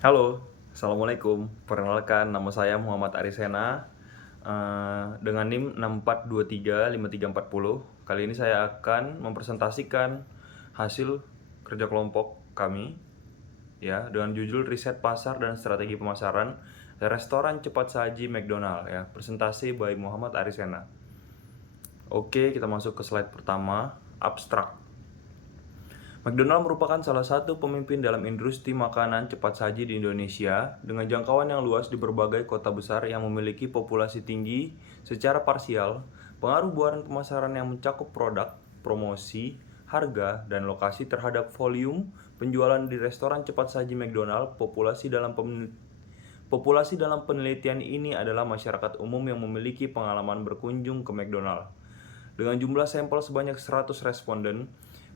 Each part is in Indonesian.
Halo, Assalamualaikum. Perkenalkan, nama saya Muhammad Arisena, dengan NIM 64235340. Kali ini saya akan mempresentasikan hasil kerja kelompok kami, ya, dengan judul Riset Pasar dan Strategi Pemasaran Restoran Cepat Saji McDonald, ya. Presentasi by Muhammad Arisena. Oke, kita masuk ke slide pertama, abstrak. McDonald merupakan salah satu pemimpin dalam industri makanan cepat saji di Indonesia dengan jangkauan yang luas di berbagai kota besar yang memiliki populasi tinggi secara parsial, pengaruh buaran pemasaran yang mencakup produk, promosi, harga, dan lokasi terhadap volume penjualan di restoran cepat saji McDonald. Populasi dalam penelitian ini adalah masyarakat umum yang memiliki pengalaman berkunjung ke McDonald. Dengan jumlah sampel sebanyak 100 responden,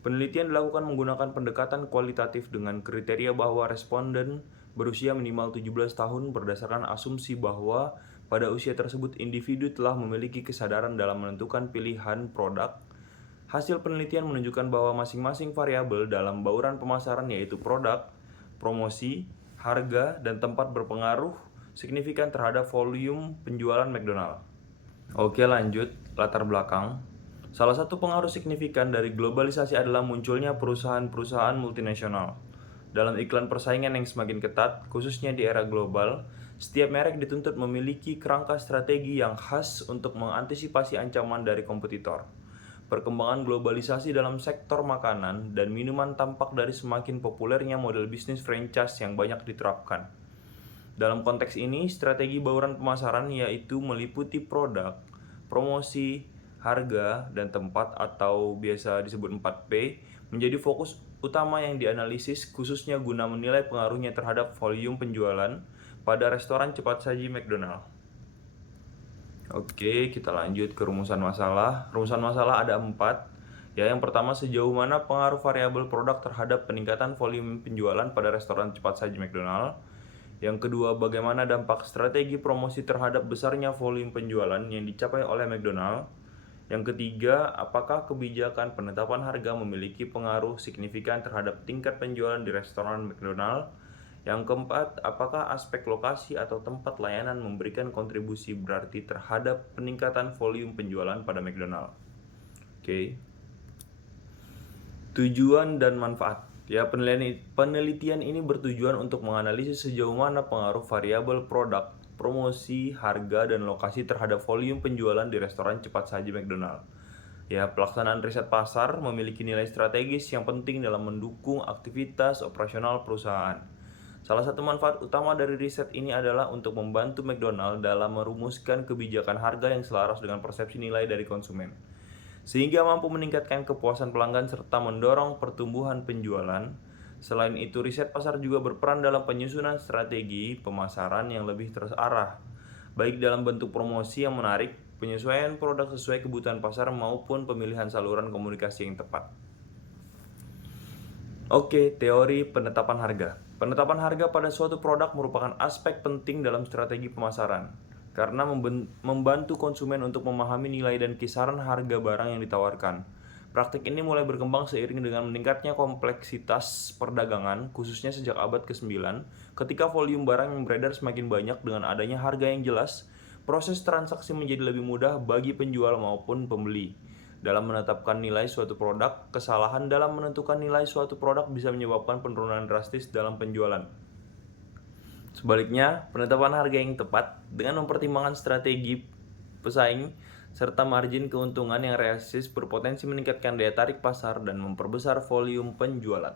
penelitian dilakukan menggunakan pendekatan kualitatif dengan kriteria bahwa responden berusia minimal 17 tahun berdasarkan asumsi bahwa pada usia tersebut individu telah memiliki kesadaran dalam menentukan pilihan produk. Hasil penelitian menunjukkan bahwa masing-masing variabel dalam bauran pemasaran yaitu produk, promosi, harga, dan tempat berpengaruh signifikan terhadap volume penjualan McDonald. Oke, lanjut latar belakang. Salah satu pengaruh signifikan dari globalisasi adalah munculnya perusahaan-perusahaan multinasional. Dalam iklan persaingan yang semakin ketat, khususnya di era global, setiap merek dituntut memiliki kerangka strategi yang khas untuk mengantisipasi ancaman dari kompetitor. Perkembangan globalisasi dalam sektor makanan dan minuman tampak dari semakin populernya model bisnis franchise yang banyak diterapkan. Dalam konteks ini, strategi bauran pemasaran yaitu meliputi produk, promosi, harga, dan tempat atau biasa disebut 4P menjadi fokus utama yang dianalisis khususnya guna menilai pengaruhnya terhadap volume penjualan pada restoran cepat saji McDonald. Oke, kita lanjut ke rumusan masalah. Rumusan masalah ada 4. Ya, yang pertama, sejauh mana pengaruh variabel produk terhadap peningkatan volume penjualan pada restoran cepat saji McDonald. Yang kedua, bagaimana dampak strategi promosi terhadap besarnya volume penjualan yang dicapai oleh McDonald. Yang ketiga, apakah kebijakan penetapan harga memiliki pengaruh signifikan terhadap tingkat penjualan di restoran McDonald. Yang keempat, apakah aspek lokasi atau tempat layanan memberikan kontribusi berarti terhadap peningkatan volume penjualan pada McDonald. Oke. Tujuan dan manfaat. Ya, penelitian ini bertujuan untuk menganalisis sejauh mana pengaruh variabel produk, promosi, harga, dan lokasi terhadap volume penjualan di restoran cepat saji McDonald. Ya, pelaksanaan riset pasar memiliki nilai strategis yang penting dalam mendukung aktivitas operasional perusahaan. Salah satu manfaat utama dari riset ini adalah untuk membantu McDonald dalam merumuskan kebijakan harga yang selaras dengan persepsi nilai dari konsumen, sehingga mampu meningkatkan kepuasan pelanggan serta mendorong pertumbuhan penjualan. Selain itu, riset pasar juga berperan dalam penyusunan strategi pemasaran yang lebih terarah, baik dalam bentuk promosi yang menarik, penyesuaian produk sesuai kebutuhan pasar, maupun pemilihan saluran komunikasi yang tepat. Oke, teori penetapan harga. Penetapan harga pada suatu produk merupakan aspek penting dalam strategi pemasaran, karena membantu konsumen untuk memahami nilai dan kisaran harga barang yang ditawarkan. Praktik ini mulai berkembang seiring dengan meningkatnya kompleksitas perdagangan, khususnya sejak abad ke-9, ketika volume barang yang beredar semakin banyak. Dengan adanya harga yang jelas, proses transaksi menjadi lebih mudah bagi penjual maupun pembeli. Dalam menetapkan nilai suatu produk, kesalahan dalam menentukan nilai suatu produk bisa menyebabkan penurunan drastis dalam penjualan. Sebaliknya, penetapan harga yang tepat dengan mempertimbangkan strategi pesaing serta margin keuntungan yang realistis berpotensi meningkatkan daya tarik pasar dan memperbesar volume penjualan.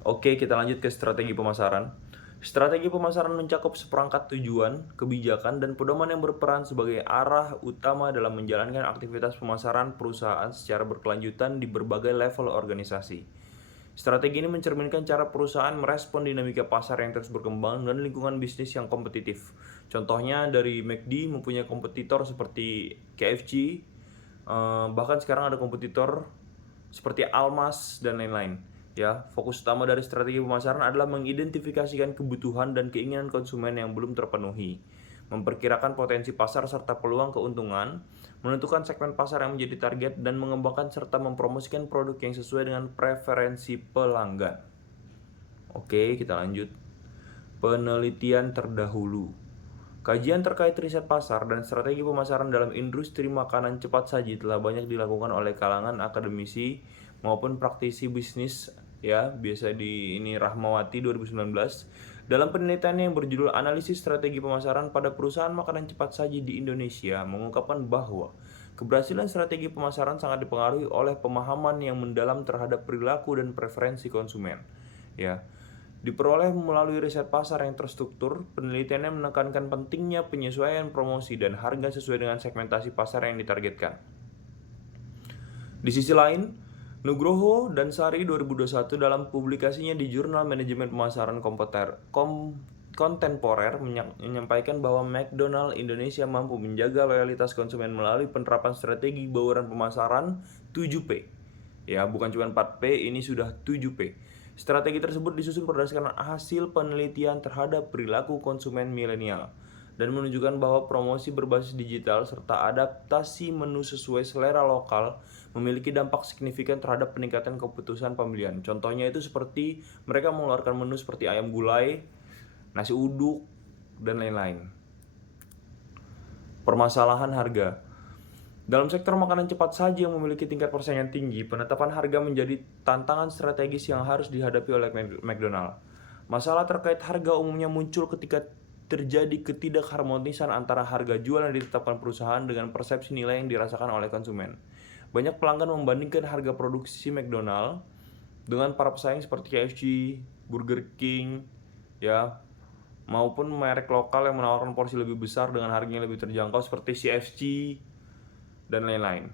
Oke, kita lanjut ke strategi pemasaran. Strategi pemasaran mencakup seperangkat tujuan, kebijakan, dan pedoman yang berperan sebagai arah utama dalam menjalankan aktivitas pemasaran perusahaan secara berkelanjutan di berbagai level organisasi. Strategi ini mencerminkan cara perusahaan merespon dinamika pasar yang terus berkembang dan lingkungan bisnis yang kompetitif. Contohnya dari McD mempunyai kompetitor seperti KFC, bahkan sekarang ada kompetitor seperti Almas dan lain-lain. Ya, fokus utama dari strategi pemasaran adalah mengidentifikasikan kebutuhan dan keinginan konsumen yang belum terpenuhi, memperkirakan potensi pasar serta peluang keuntungan, menentukan segmen pasar yang menjadi target, dan mengembangkan serta mempromosikan produk yang sesuai dengan preferensi pelanggan. Oke, kita lanjut. Penelitian terdahulu. Kajian terkait riset pasar dan strategi pemasaran dalam industri makanan cepat saji telah banyak dilakukan oleh kalangan akademisi maupun praktisi bisnis, ya, biasa di ini Rahmawati 2019. Dalam penelitiannya yang berjudul Analisis Strategi Pemasaran pada Perusahaan Makanan Cepat Saji di Indonesia mengungkapkan bahwa keberhasilan strategi pemasaran sangat dipengaruhi oleh pemahaman yang mendalam terhadap perilaku dan preferensi konsumen. Ya, diperoleh melalui riset pasar yang terstruktur, penelitiannya menekankan pentingnya penyesuaian promosi dan harga sesuai dengan segmentasi pasar yang ditargetkan. Di sisi lain, Nugroho dan Sari 2021 dalam publikasinya di Jurnal Manajemen Pemasaran Kontemporer menyampaikan bahwa McDonald Indonesia mampu menjaga loyalitas konsumen melalui penerapan strategi bauran pemasaran 7P. Ya, bukan cuma 4P, ini sudah 7P. Strategi tersebut disusun berdasarkan hasil penelitian terhadap perilaku konsumen milenial dan menunjukkan bahwa promosi berbasis digital serta adaptasi menu sesuai selera lokal memiliki dampak signifikan terhadap peningkatan keputusan pembelian. Contohnya itu seperti mereka mengeluarkan menu seperti ayam gulai, nasi uduk, dan lain-lain. Permasalahan harga. Dalam sektor makanan cepat saji yang memiliki tingkat persaingan tinggi, penetapan harga menjadi tantangan strategis yang harus dihadapi oleh McDonald. Masalah terkait harga umumnya muncul ketika terjadi ketidakharmonisan antara harga jual yang ditetapkan perusahaan dengan persepsi nilai yang dirasakan oleh konsumen. Banyak pelanggan membandingkan harga produksi McDonald dengan para pesaing seperti KFC, Burger King, ya, maupun merek lokal yang menawarkan porsi lebih besar dengan harga yang lebih terjangkau seperti CFC dan lain-lain.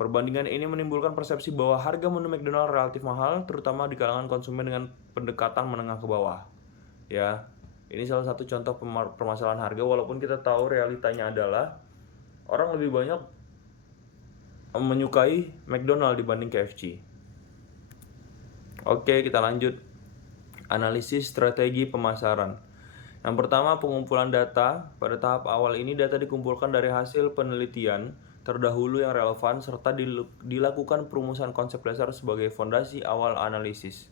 Perbandingan ini menimbulkan persepsi bahwa harga menu McDonald relatif mahal, terutama di kalangan konsumen dengan pendekatan menengah ke bawah. Ya, ini salah satu contoh permasalahan harga, walaupun kita tahu realitanya adalah orang lebih banyak menyukai McDonald dibanding KFC. Oke, kita lanjut. Analisis strategi pemasaran. Yang pertama, pengumpulan data. Pada tahap awal ini data dikumpulkan dari hasil penelitian terdahulu yang relevan serta dilakukan perumusan konsep dasar sebagai fondasi awal analisis.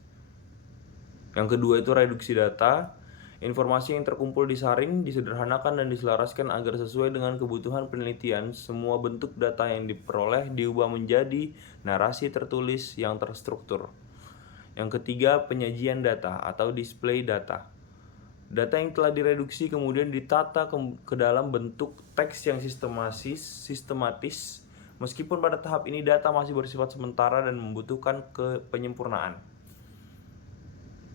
Yang kedua itu reduksi data. Informasi yang terkumpul disaring, disederhanakan dan diselaraskan agar sesuai dengan kebutuhan penelitian. Semua bentuk data yang diperoleh diubah menjadi narasi tertulis yang terstruktur. Yang ketiga, penyajian data atau display data. Data yang telah direduksi kemudian ditata ke dalam bentuk teks yang sistematis. Meskipun pada tahap ini data masih bersifat sementara dan membutuhkan penyempurnaan.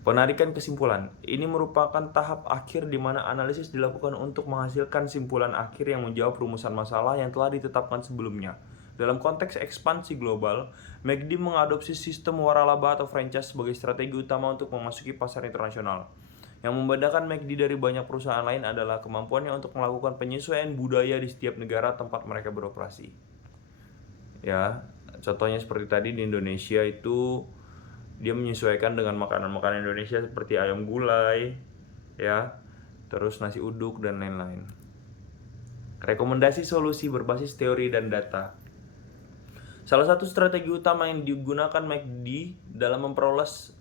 Penarikan kesimpulan. Ini merupakan tahap akhir di mana analisis dilakukan untuk menghasilkan simpulan akhir yang menjawab rumusan masalah yang telah ditetapkan sebelumnya. Dalam konteks ekspansi global, McD mengadopsi sistem waralaba atau franchise sebagai strategi utama untuk memasuki pasar internasional. Yang membedakan McD dari banyak perusahaan lain adalah kemampuannya untuk melakukan penyesuaian budaya di setiap negara tempat mereka beroperasi. Ya, contohnya seperti tadi di Indonesia itu dia menyesuaikan dengan makanan-makanan Indonesia seperti ayam gulai, ya, terus nasi uduk dan lain-lain. Rekomendasi solusi berbasis teori dan data. Salah satu strategi utama yang digunakan McD dalam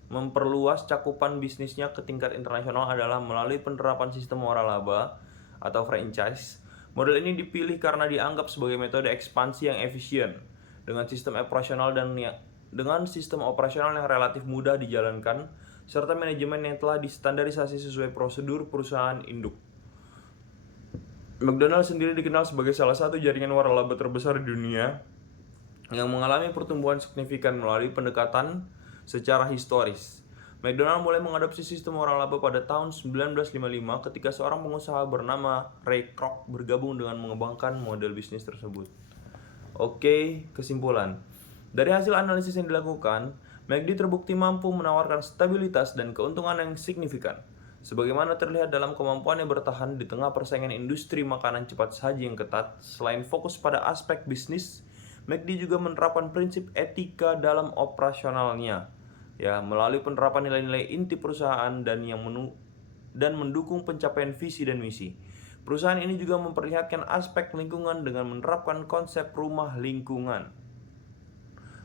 memperluas cakupan bisnisnya ke tingkat internasional adalah melalui penerapan sistem waralaba atau franchise. Model ini dipilih karena dianggap sebagai metode ekspansi yang efisien dengan sistem operasional yang relatif mudah dijalankan serta manajemen yang telah distandarisasi sesuai prosedur perusahaan induk. McDonald sendiri dikenal sebagai salah satu jaringan waralaba terbesar di dunia yang mengalami pertumbuhan signifikan melalui pendekatan secara historis. McDonald mulai mengadopsi sistem waralaba pada tahun 1955 ketika seorang pengusaha bernama Ray Kroc bergabung dengan mengembangkan model bisnis tersebut. Oke, kesimpulan. Dari hasil analisis yang dilakukan, McD terbukti mampu menawarkan stabilitas dan keuntungan yang signifikan. Sebagaimana terlihat dalam kemampuannya bertahan di tengah persaingan industri makanan cepat saji yang ketat, selain fokus pada aspek bisnis, McD juga menerapkan prinsip etika dalam operasionalnya, ya, melalui penerapan nilai-nilai inti perusahaan dan mendukung pencapaian visi dan misi. Perusahaan ini juga memperlihatkan aspek lingkungan dengan menerapkan konsep rumah lingkungan,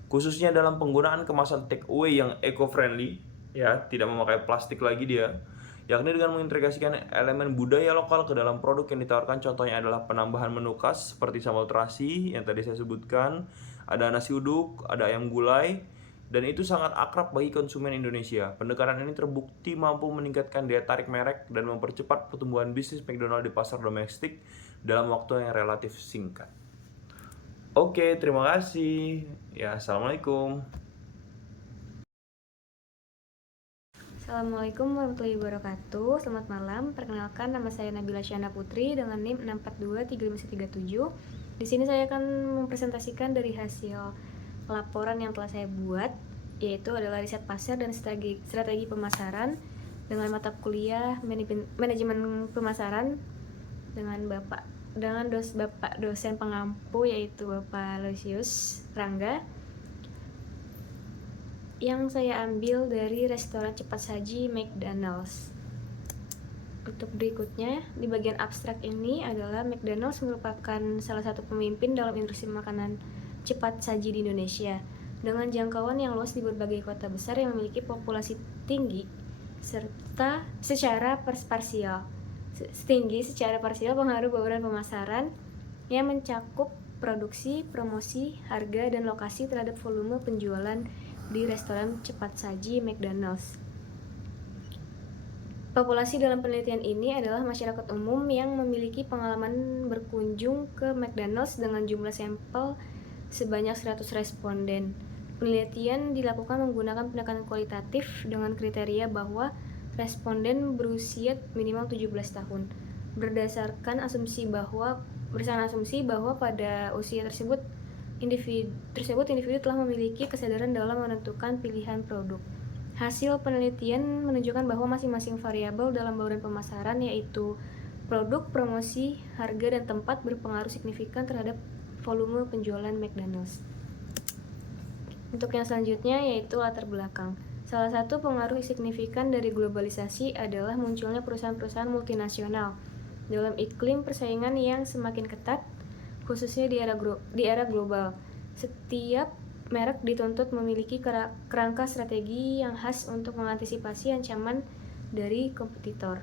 khususnya dalam penggunaan kemasan take away yang eco-friendly, ya, tidak memakai plastik lagi dia, yakni dengan mengintegrasikan elemen budaya lokal ke dalam produk yang ditawarkan. Contohnya adalah penambahan menu khas seperti sambal terasi yang tadi saya sebutkan, ada nasi uduk, ada ayam gulai, dan itu sangat akrab bagi konsumen Indonesia. Pendekatan ini terbukti mampu meningkatkan daya tarik merek dan mempercepat pertumbuhan bisnis McDonald di pasar domestik dalam waktu yang relatif singkat. Oke, terima kasih. Ya, assalamualaikum. Assalamualaikum warahmatullahi wabarakatuh. Selamat malam. Perkenalkan, nama saya Nabila Syahna Putri dengan NIM 6423537. Di sini saya akan mempresentasikan dari hasil laporan yang telah saya buat, yaitu adalah riset pasar dan strategi pemasaran dengan mata kuliah manajemen pemasaran dengan Bapak dosen pengampu, yaitu Bapak Lucius Rangga, yang saya ambil dari restoran cepat saji McDonald's. Untuk berikutnya, di bagian abstrak ini adalah McDonald's merupakan salah satu pemimpin dalam industri makanan cepat saji di Indonesia, dengan jangkauan yang luas di berbagai kota besar yang memiliki populasi tinggi serta secara parsial pengaruh bauran pemasaran yang mencakup produksi, promosi, harga, dan lokasi terhadap volume penjualan di restoran cepat saji McDonald's. Populasi dalam penelitian ini adalah masyarakat umum yang memiliki pengalaman berkunjung ke McDonald's dengan jumlah sampel sebanyak 100 responden. Penelitian dilakukan menggunakan pendekatan kualitatif dengan kriteria bahwa responden berusia minimal 17 tahun. Berdasarkan asumsi bahwa pada usia tersebut individu telah memiliki kesadaran dalam menentukan pilihan produk. Hasil penelitian menunjukkan bahwa masing-masing variabel dalam bauran pemasaran, yaitu produk, promosi, harga, dan tempat, berpengaruh signifikan terhadap volume penjualan McDonald's. Untuk yang selanjutnya yaitu latar belakang. Salah satu pengaruh signifikan dari globalisasi adalah munculnya perusahaan-perusahaan multinasional dalam iklim persaingan yang semakin ketat, khususnya di era global. Setiap merek dituntut memiliki kerangka strategi yang khas untuk mengantisipasi ancaman dari kompetitor.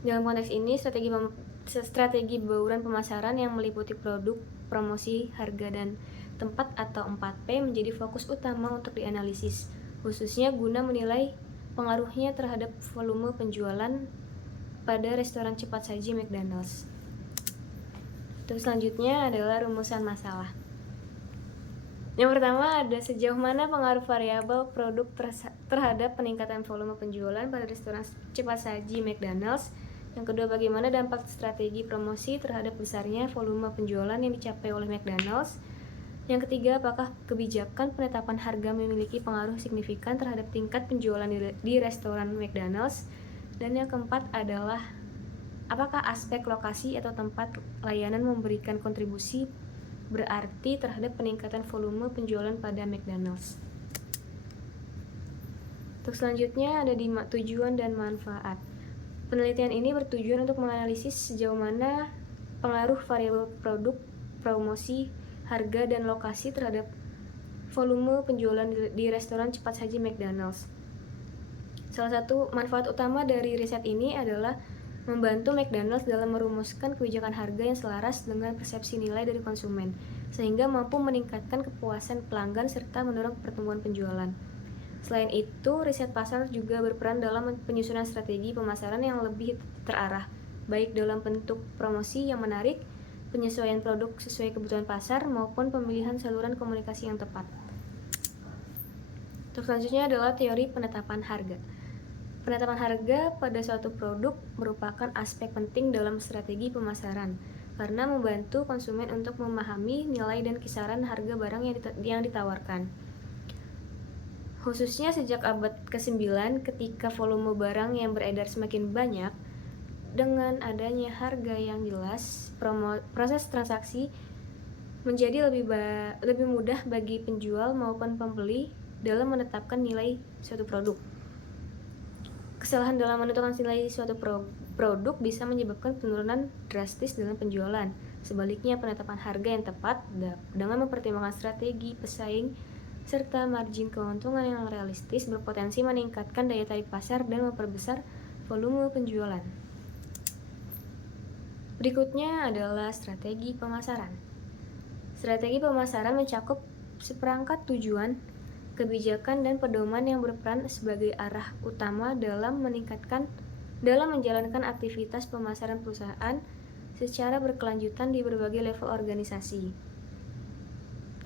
Dalam konteks ini, strategi bauran pemasaran yang meliputi produk, promosi, harga, dan tempat atau 4P menjadi fokus utama untuk dianalisis, khususnya guna menilai pengaruhnya terhadap volume penjualan pada restoran cepat saji McDonald's. Terus selanjutnya adalah rumusan masalah. Yang pertama ada sejauh mana pengaruh variabel produk terhadap peningkatan volume penjualan pada restoran cepat saji McDonald's. Yang kedua, bagaimana dampak strategi promosi terhadap besarnya volume penjualan yang dicapai oleh McDonald's. Yang ketiga, apakah kebijakan penetapan harga memiliki pengaruh signifikan terhadap tingkat penjualan di restoran McDonald's. Dan yang keempat adalah apakah aspek lokasi atau tempat layanan memberikan kontribusi berarti terhadap peningkatan volume penjualan pada McDonald's. Untuk selanjutnya ada tujuan dan manfaat. Penelitian ini bertujuan untuk menganalisis sejauh mana pengaruh variabel produk, promosi, harga, dan lokasi terhadap volume penjualan di restoran cepat saji McDonald's. Salah satu manfaat utama dari riset ini adalah membantu McDonald's dalam merumuskan kebijakan harga yang selaras dengan persepsi nilai dari konsumen, sehingga mampu meningkatkan kepuasan pelanggan serta mendorong pertumbuhan penjualan. Selain itu, riset pasar juga berperan dalam penyusunan strategi pemasaran yang lebih terarah, baik dalam bentuk promosi yang menarik, penyesuaian produk sesuai kebutuhan pasar, maupun pemilihan saluran komunikasi yang tepat. Untuk selanjutnya adalah teori penetapan harga. Penetapan harga pada suatu produk merupakan aspek penting dalam strategi pemasaran, karena membantu konsumen untuk memahami nilai dan kisaran harga barang yang ditawarkan. Khususnya sejak abad ke-9 ketika volume barang yang beredar semakin banyak, dengan adanya harga yang jelas, proses transaksi menjadi lebih mudah bagi penjual maupun pembeli dalam menetapkan nilai suatu produk. Kesalahan dalam menentukan nilai suatu produk bisa menyebabkan penurunan drastis dalam penjualan. Sebaliknya, penetapan harga yang tepat dengan mempertimbangkan strategi pesaing serta margin keuntungan yang realistis berpotensi meningkatkan daya tarik pasar dan memperbesar volume penjualan. Berikutnya adalah strategi pemasaran. Strategi pemasaran mencakup seperangkat tujuan, kebijakan, dan pedoman yang berperan sebagai arah utama dalam menjalankan aktivitas pemasaran perusahaan secara berkelanjutan di berbagai level organisasi.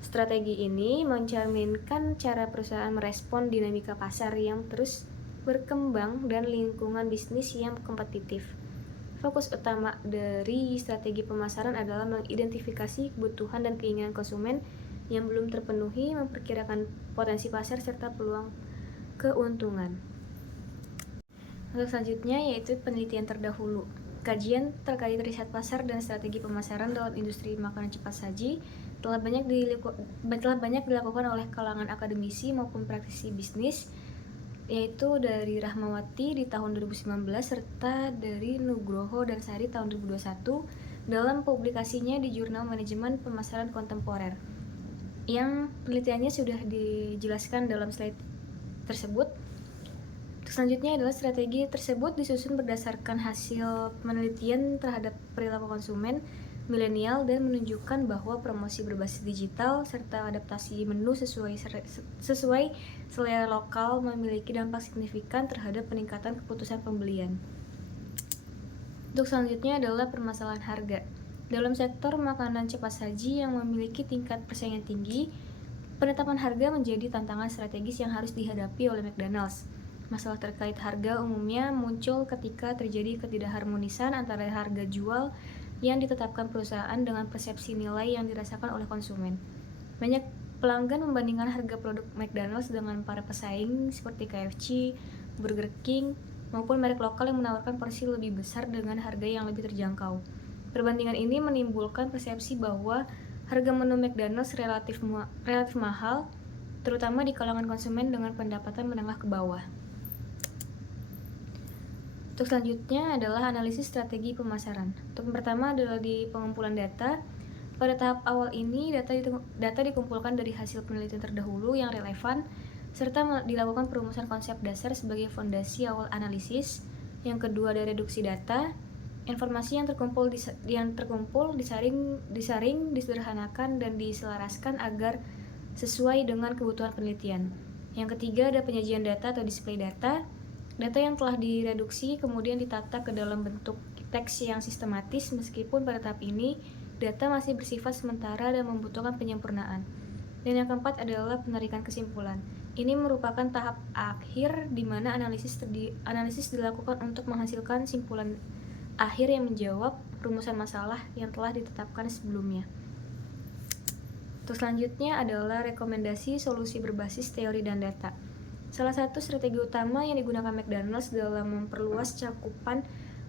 Strategi ini mencerminkan cara perusahaan merespon dinamika pasar yang terus berkembang dan lingkungan bisnis yang kompetitif. Fokus utama dari strategi pemasaran adalah mengidentifikasi kebutuhan dan keinginan konsumen yang belum terpenuhi, memperkirakan potensi pasar, serta peluang keuntungan. Untuk selanjutnya yaitu penelitian terdahulu. Kajian terkait riset pasar dan strategi pemasaran dalam industri makanan cepat saji telah banyak dilakukan oleh kalangan akademisi maupun praktisi bisnis, yaitu dari Rahmawati di tahun 2019 serta dari Nugroho dan Sari tahun 2021 dalam publikasinya di Jurnal Manajemen Pemasaran Kontemporer, yang penelitiannya sudah dijelaskan dalam slide tersebut. Selanjutnya adalah strategi tersebut disusun berdasarkan hasil penelitian terhadap perilaku konsumen milenial dan menunjukkan bahwa promosi berbasis digital serta adaptasi menu sesuai selera lokal memiliki dampak signifikan terhadap peningkatan keputusan pembelian. Untuk selanjutnya adalah permasalahan harga. Dalam sektor makanan cepat saji yang memiliki tingkat persaingan tinggi, penetapan harga menjadi tantangan strategis yang harus dihadapi oleh McDonald's. Masalah terkait harga umumnya muncul ketika terjadi ketidakharmonisan antara harga jual yang ditetapkan perusahaan dengan persepsi nilai yang dirasakan oleh konsumen. Banyak pelanggan membandingkan harga produk McDonald's dengan para pesaing seperti KFC, Burger King, maupun merek lokal yang menawarkan porsi lebih besar dengan harga yang lebih terjangkau. Perbandingan ini menimbulkan persepsi bahwa harga menu McDonald's relatif mahal, terutama di kalangan konsumen dengan pendapatan menengah ke bawah. Untuk selanjutnya adalah analisis strategi pemasaran. Untuk yang pertama adalah di pengumpulan data. Pada tahap awal ini, data dikumpulkan dari hasil penelitian terdahulu yang relevan, serta dilakukan perumusan konsep dasar sebagai fondasi awal analisis. Yang kedua ada reduksi data. Informasi yang terkumpul disaring, disederhanakan, dan diselaraskan agar sesuai dengan kebutuhan penelitian. Yang ketiga ada penyajian data atau display data. Data yang telah direduksi kemudian ditata ke dalam bentuk teks yang sistematis, meskipun pada tahap ini data masih bersifat sementara dan membutuhkan penyempurnaan. Dan yang keempat adalah penarikan kesimpulan. Ini merupakan tahap akhir di mana analisis dilakukan untuk menghasilkan simpulan akhir yang menjawab rumusan masalah yang telah ditetapkan sebelumnya. Untuk selanjutnya adalah rekomendasi solusi berbasis teori dan data. Salah satu strategi utama yang digunakan McDonald's dalam memperluas cakupan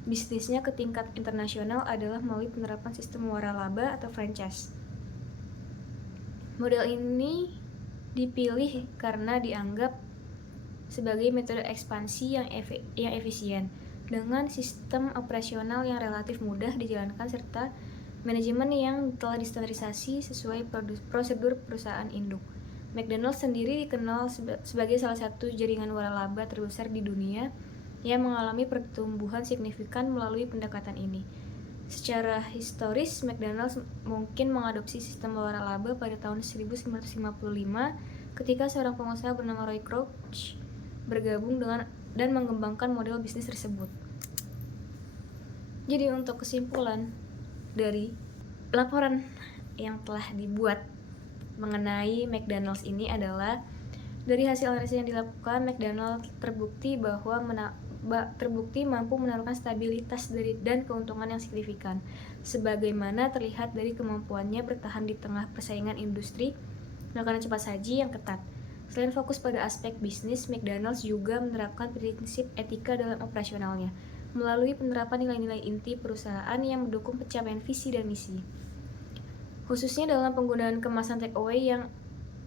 bisnisnya ke tingkat internasional adalah melalui penerapan sistem waralaba atau franchise. Model ini dipilih karena dianggap sebagai metode ekspansi yang efisien, dengan sistem operasional yang relatif mudah dijalankan serta manajemen yang telah distandarisasi sesuai prosedur perusahaan induk. McDonald's sendiri dikenal sebagai salah satu jaringan waralaba terbesar di dunia yang mengalami pertumbuhan signifikan melalui pendekatan ini. Secara historis, McDonald's mungkin mengadopsi sistem waralaba pada tahun 1955 ketika seorang pengusaha bernama Roy Crouch bergabung dan mengembangkan model bisnis tersebut. Jadi untuk kesimpulan dari laporan yang telah dibuat mengenai McDonald's ini adalah dari hasil analisis yang dilakukan, McDonald's terbukti mampu menaruhkan stabilitas dan keuntungan yang signifikan, sebagaimana terlihat dari kemampuannya bertahan di tengah persaingan industri makanan cepat saji yang ketat. Selain fokus pada aspek bisnis, McDonald's juga menerapkan prinsip etika dalam operasionalnya, melalui penerapan nilai-nilai inti perusahaan yang mendukung pencapaian visi dan misi. Khususnya dalam penggunaan kemasan take-away yang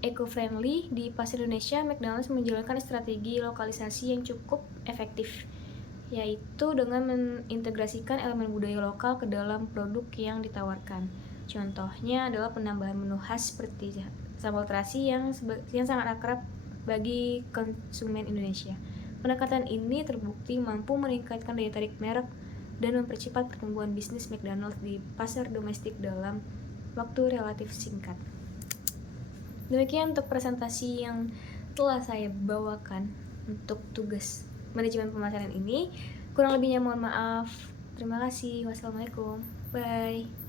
eco-friendly di pasar Indonesia, McDonald's menjalankan strategi lokalisasi yang cukup efektif, yaitu dengan mengintegrasikan elemen budaya lokal ke dalam produk yang ditawarkan. Contohnya adalah penambahan menu khas seperti sampel terasi yang sangat akrab bagi konsumen Indonesia. Pendekatan ini terbukti mampu meningkatkan daya tarik merek dan mempercepat pertumbuhan bisnis McDonald's di pasar domestik dalam waktu relatif singkat. Demikian untuk presentasi yang telah saya bawakan untuk tugas manajemen pemasaran ini. Kurang lebihnya mohon maaf. Terima kasih. Wassalamualaikum. Bye.